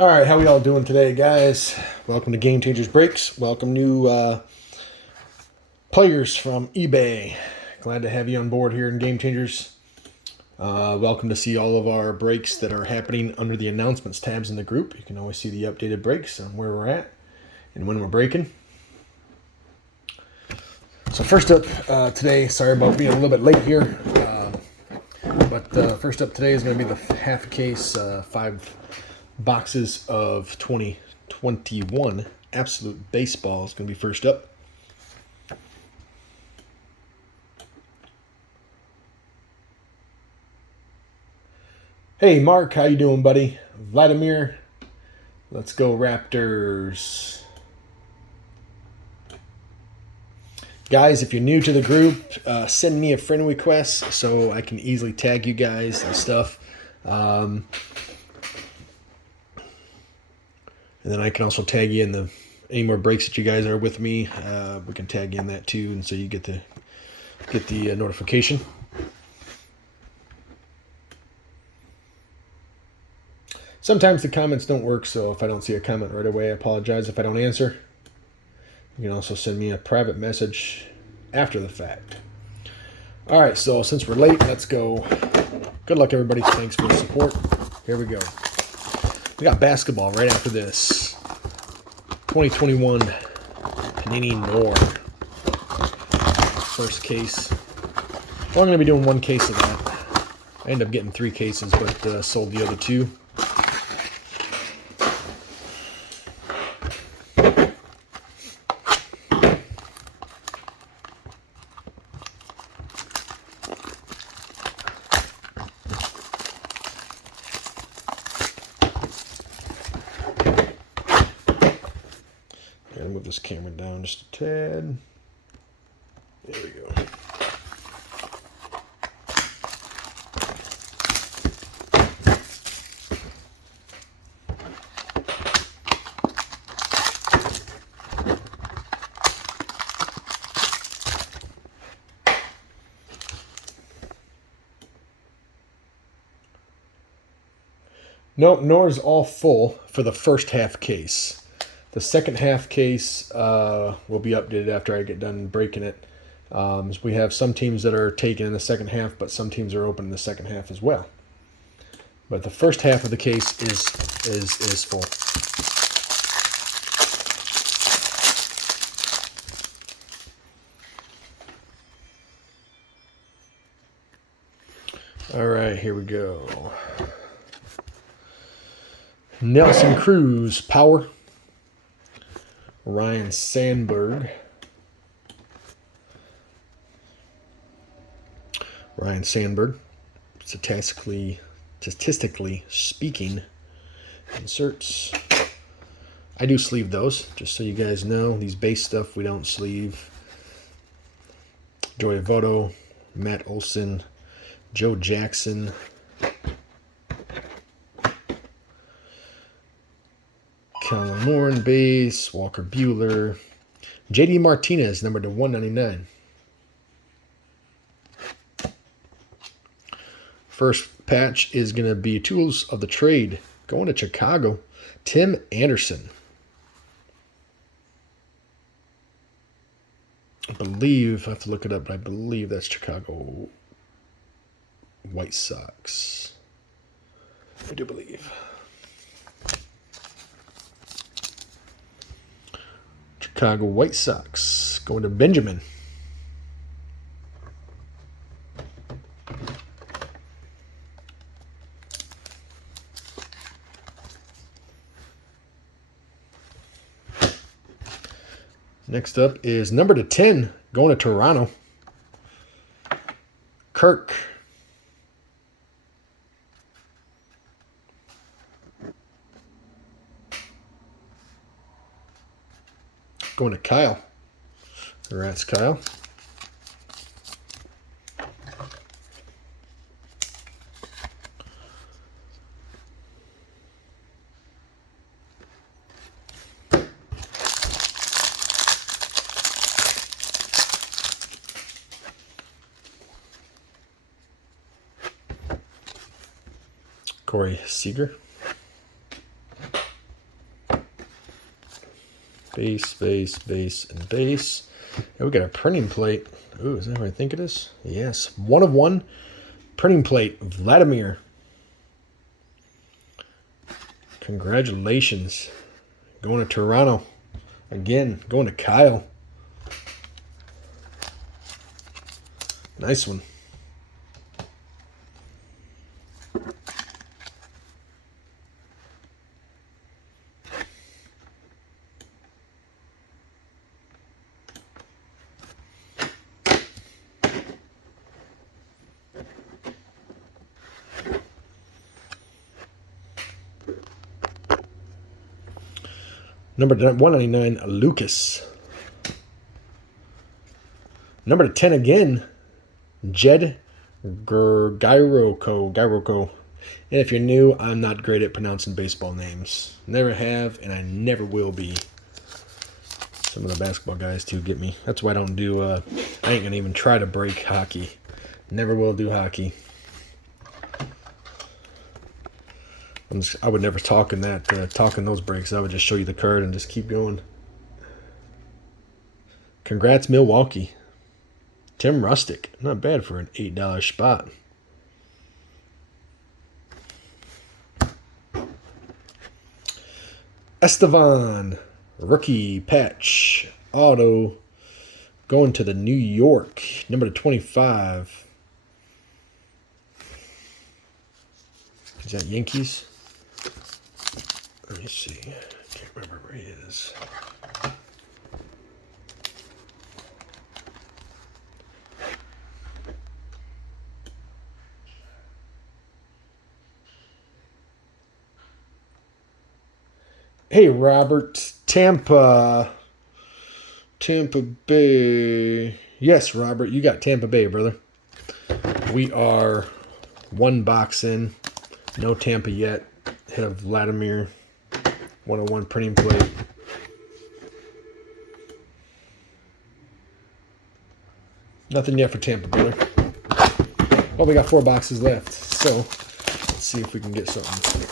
All right, how we all doing today, guys? Welcome to Game Changers Breaks. Welcome new players from eBay. Glad to have you on board here in Game Changers. Welcome to see all of our breaks that are happening under the announcements tabs in the group. You can always see the updated breaks and where we're at and when we're breaking. So first up today, sorry about being a little bit late here, but first up today is going to be the half case 5 boxes of 2021 Absolute Baseball is going to be first up. Hey Mark, how you doing, buddy? Vladimir, let's go Raptors. Guys, if you're new to the group, send me a friend request so I can easily tag you guys and stuff. And then I can also tag you in any more breaks that you guys are with me. We can tag you in that too, and so you get the notification. Sometimes the comments don't work, so if I don't see a comment right away, I apologize if I don't answer. You can also send me a private message after the fact. All right, so since we're late, let's go. Good luck, everybody. Thanks for the support. Here we go. We got basketball right after this. 2021 Panini Noir. First case. Well, I'm going to be doing one case of that. I ended up getting 3 cases, but sold the other 2. Move this camera down just a tad. There we go. Nope, Noir's all full for the first half case. The second half case will be updated after I get done breaking it. We have some teams that are taken in the second half, but some teams are open in the second half as well. But the first half of the case is full. All right, here we go. Nelson Cruz, Power. Ryne Sandberg. Ryne Sandberg, statistically speaking, inserts. I do sleeve those, just so you guys know. These base stuff we don't sleeve. Joey Votto, Matt Olson, Joe Jackson. Colin Moore in base, Walker Buehler, J.D. Martinez, numbered to 199. First patch is going to be Tools of the Trade, going to Chicago, Tim Anderson. I believe, I have to look it up, but I believe that's Chicago White Sox. I do believe. Chicago White Sox going to Benjamin. Next up is number to 10 going to Toronto. Kirk. Going to Kyle. Congrats, Kyle. Corey Seager. Base, base, base, and base. And we got a printing plate. Ooh, is that what I think it is? Yes. 1 of 1. Printing plate. Vladimir. Congratulations. Going to Toronto. Again, going to Kyle. Nice one. Number 199, Lucas. Number 10 again, Jed Gyroko. And if you're new, I'm not great at pronouncing baseball names. Never have, and I never will be. Some of the basketball guys, too, get me. That's why I don't do, I ain't going to even try to break hockey. Never will do hockey. I would never talk in those breaks. I would just show you the card and just keep going. Congrats, Milwaukee. Tim Rustic. Not bad for an $8 spot. Estevan. Rookie patch. Auto. Going to the New York. Number 25. Is that Yankees? Let me see. I can't remember where he is. Hey, Robert. Tampa Bay. Yes, Robert, you got Tampa Bay, brother. We are 1 box in. No Tampa yet. Hit of Vladimir. 101 printing plate. Nothing yet for Tampa, brother. Well, we got 4 boxes left. So, let's see if we can get something.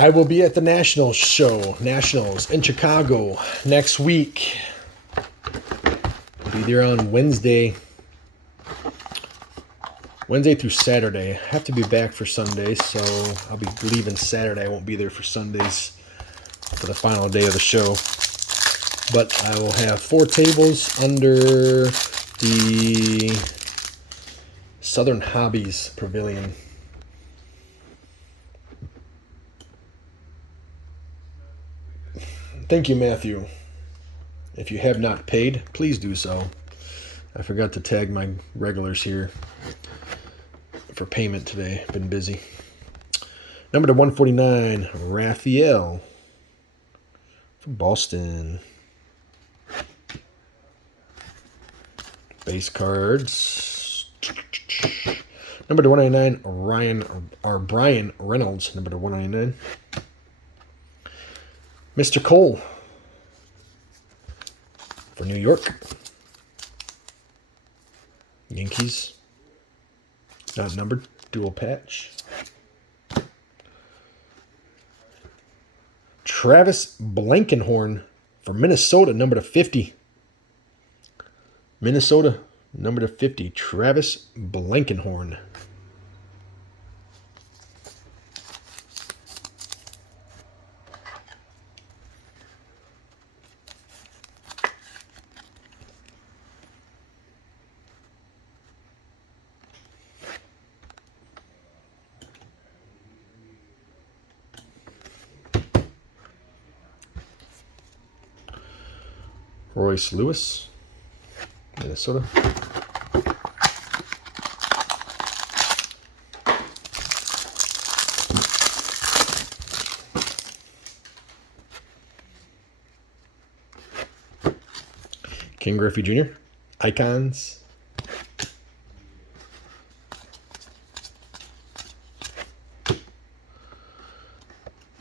I will be at the Nationals in Chicago next week. I'll be there on Wednesday through Saturday. I have to be back for Sundays, so I'll be leaving Saturday. I won't be there for Sundays for the final day of the show. But I will have 4 tables under the Southern Hobbies Pavilion. Thank you, Matthew. If you have not paid, please do so. I forgot to tag my regulars here for payment today. Been busy. Number to 149, Raphael from Boston. Base cards. Number to 199, Brian Reynolds. Number to 199. Mr. Cole for New York. Yankees. Not numbered. Dual patch. Travis Blankenhorn for Minnesota, number to 50. Minnesota, number to 50. Travis Blankenhorn. Royce Lewis, Minnesota. King Griffey Jr., Icons.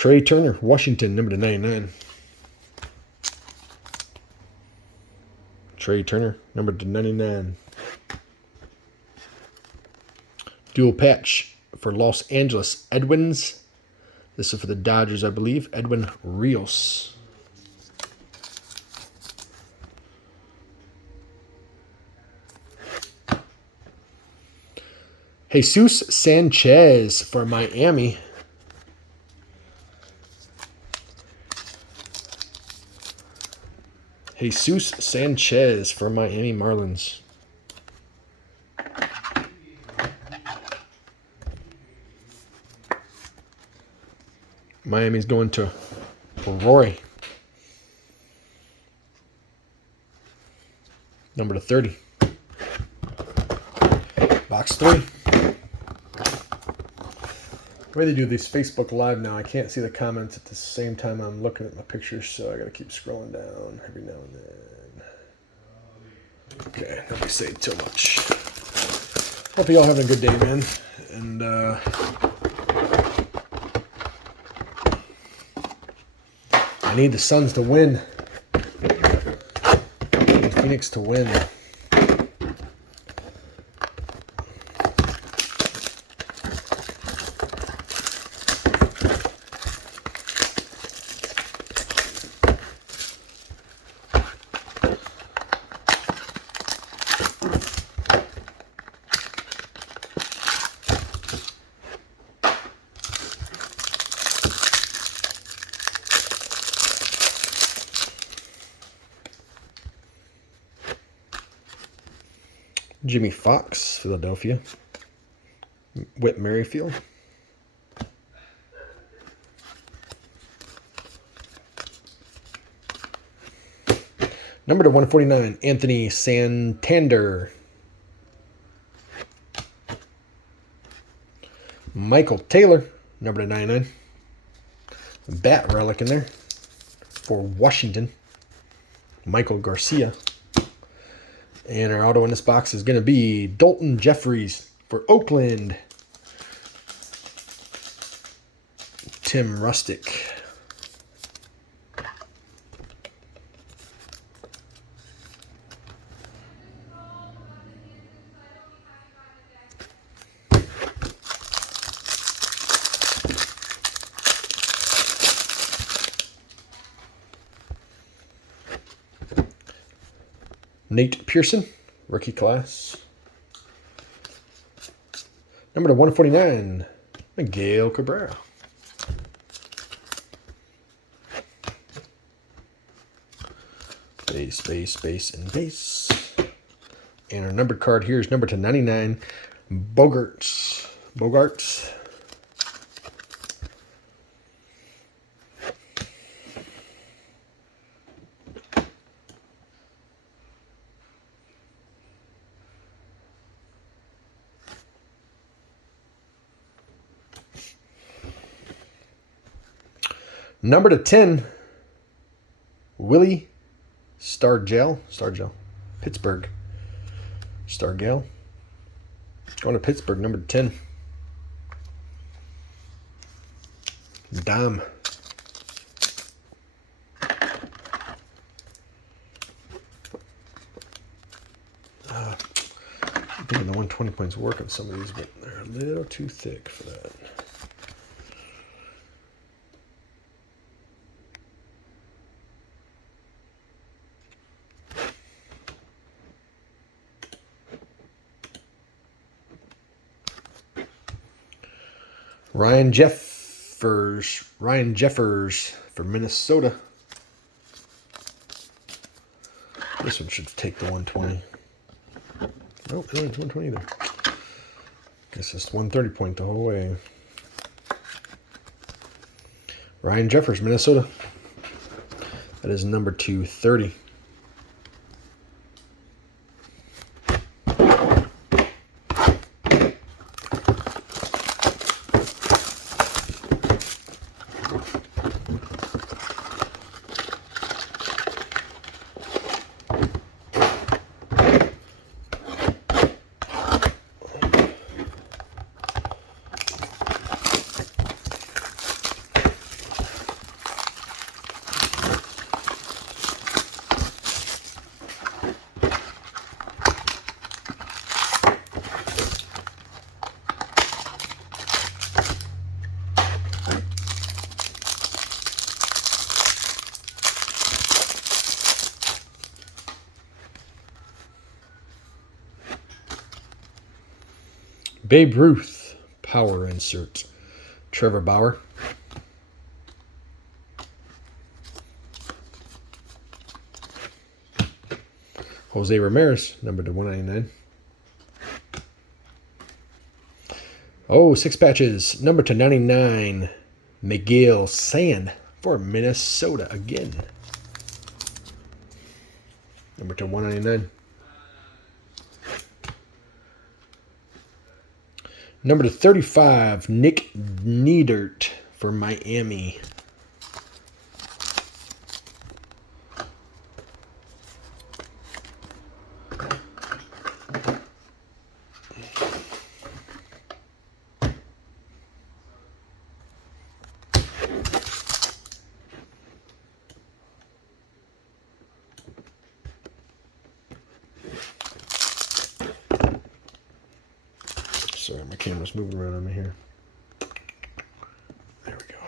Trey Turner, Washington, number /99. Trey Turner, number /99. Dual patch for Los Angeles, Edwins. This is for the Dodgers, I believe. Edwin Rios. Jesus Sanchez for Miami. Jesus Sanchez for Miami Marlins. Miami's going to Roy. Number /30. Box 3. The way they do these Facebook Live now, I can't see the comments at the same time I'm looking at my pictures, so I gotta keep scrolling down every now and then. Okay, don't be saying too much. Hope you all having a good day, man. And I need the Suns to win. I need Phoenix to win. Jimmy Fox, Philadelphia. Whit Merrifield. Number /149, Anthony Santander. Michael Taylor, number /99. Bat relic in there for Washington. Michael Garcia. And our auto in this box is going to be Dalton Jeffries for Oakland. Tim Rustick. Nate Pearson, rookie class. Number /149, Miguel Cabrera. Base, and base. And our numbered card here is number /99, Bogarts. Number /10, Willie Stargell, Pittsburgh. Stargell. Going to Pittsburgh, number 10. Dom. I'm thinking the 120 points work on some of these, but they're a little too thick for that. Ryan Jeffers for Minnesota. This one should take the 120. Nope, it's 120 either. Guess it's 130 point the whole way. Ryan Jeffers, Minnesota. That is number /230. Babe Ruth, power insert. Trevor Bauer. Jose Ramirez, number to 199. Oh, 6 patches, number to 99. Miguel Sand for Minnesota again. Number to 199. Number to 35, Nick Neidert for Miami. Sorry, my camera's moving around on me here. There we go.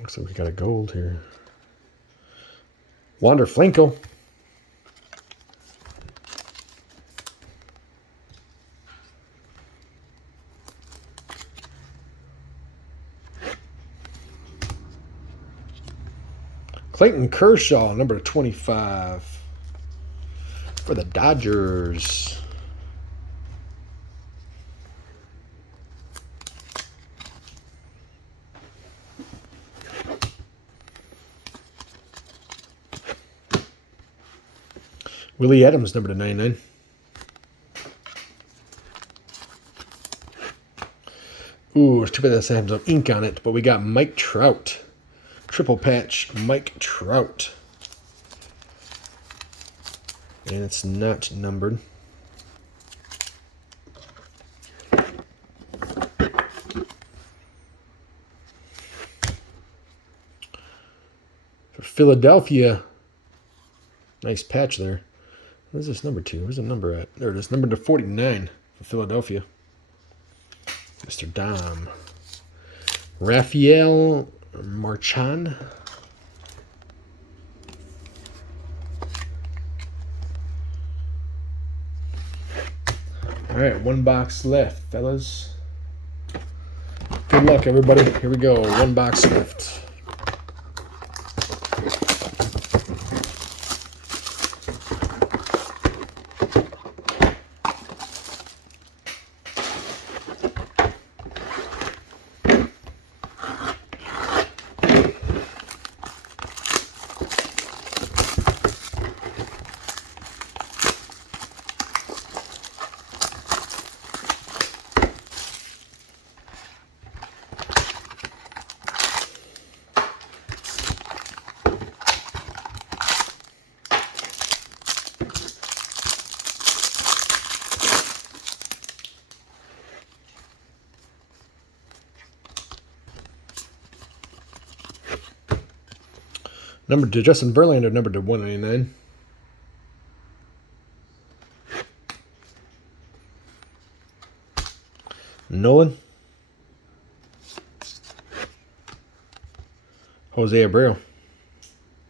Looks like we got a gold here. Wander Franco. Clayton Kershaw, number 25 for the Dodgers. Willie Adams, number 99. Ooh, it's too bad that has some ink on it, but we got Mike Trout. Triple patch, Mike Trout. And it's not numbered. For Philadelphia, nice patch there. What is this number 2? Where's the number at? There it is, number to 49 for Philadelphia. Mr. Dom. Rafael Marchand. All right, 1 box left, fellas. Good luck, everybody. Here we go. 1 box left. Number to Justin Verlander, number to 199. Nolan. Jose Abreu,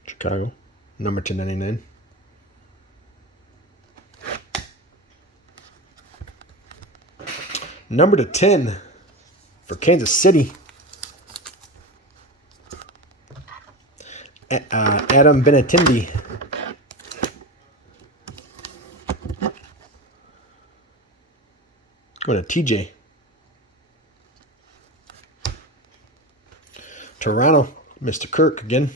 Chicago, number to 99. Number to 10 for Kansas City. Adam Benintendi. Going to TJ. Toronto, Mr. Kirk again.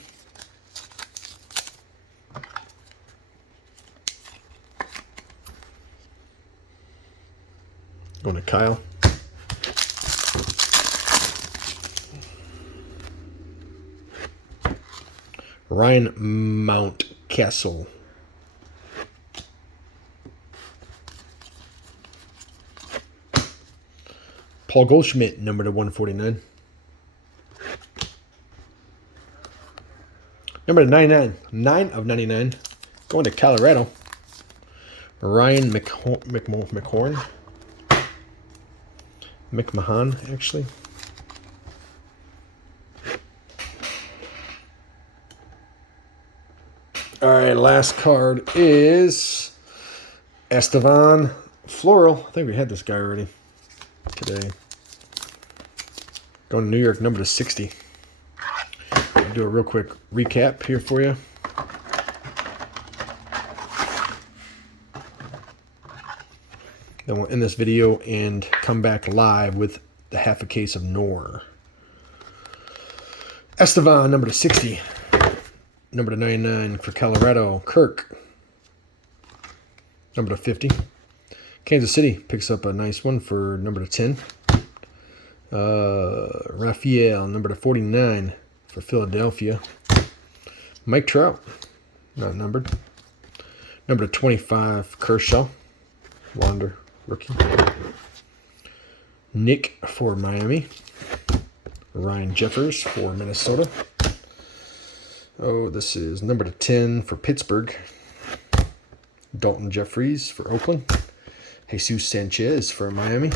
Going to Kyle. Ryan Mountcastle. Paul Goldschmidt, number to 149. Number to 99. 9 of 99. Going to Colorado. Ryan McMahon, actually. All right, last card is Estevan Floral. I think we had this guy already today. Going to New York, number to 60. I'll do a real quick recap here for you. Then we'll end this video and come back live with the half a case of Knorr. Estevan, number to 60. Number to 99 for Colorado, Kirk. Number to 50. Kansas City picks up a nice one for number to 10. Raphael, number to 49 for Philadelphia. Mike Trout, not numbered. Number to 25, Kershaw. Wander, rookie. Nick for Miami. Ryan Jeffers for Minnesota. Oh, this is number to 10 for Pittsburgh. Dalton Jeffries for Oakland. Jesus Sanchez for Miami.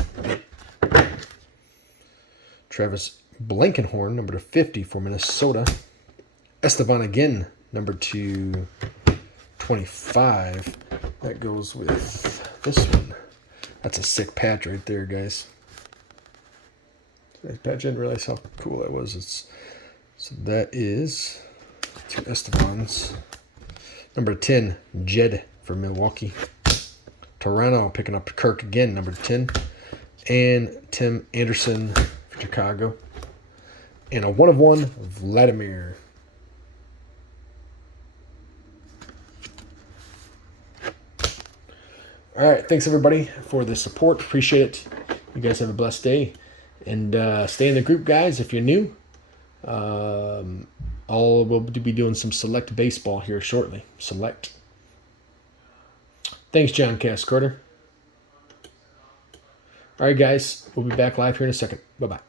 Travis Blankenhorn, number to 50 for Minnesota. Estevan again, number to 25. That goes with this one. That's a sick patch right there, guys. Patch, I didn't realize how cool that was. So that is 2 Estevans. Number 10, Jed for Milwaukee. Toronto picking up Kirk again, number 10. And Tim Anderson for Chicago. And a 1/1, Vladimir. All right, thanks everybody for the support. Appreciate it. You guys have a blessed day. And stay in the group, guys, if you're new. We'll be doing some select baseball here shortly. Select. Thanks, John Cass Carter. All right, guys. We'll be back live here in a second. Bye-bye.